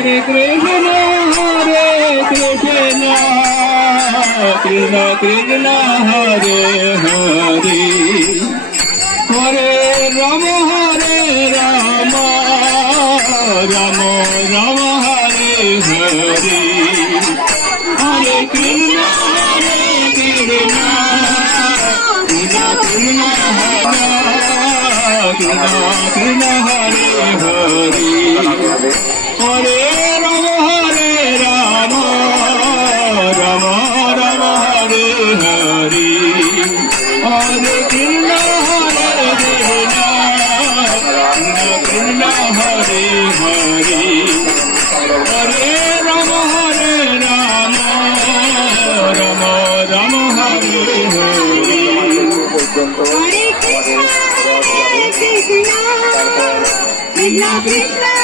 Hare Krishna, Krishna Krishna, Hare Hare, Hare Rama, Rama Rama, Hare Hare, Hare Krishna, Krishna Krishna, Krishna Hare Hare, Hare Rama, Rama Rama, Hare Hare, Hare Krishna, Krishna Krishna, Hare Hare, Hare Rama, Rama Rama, Hare Hare. Hare Krishna, Krishna Krishna,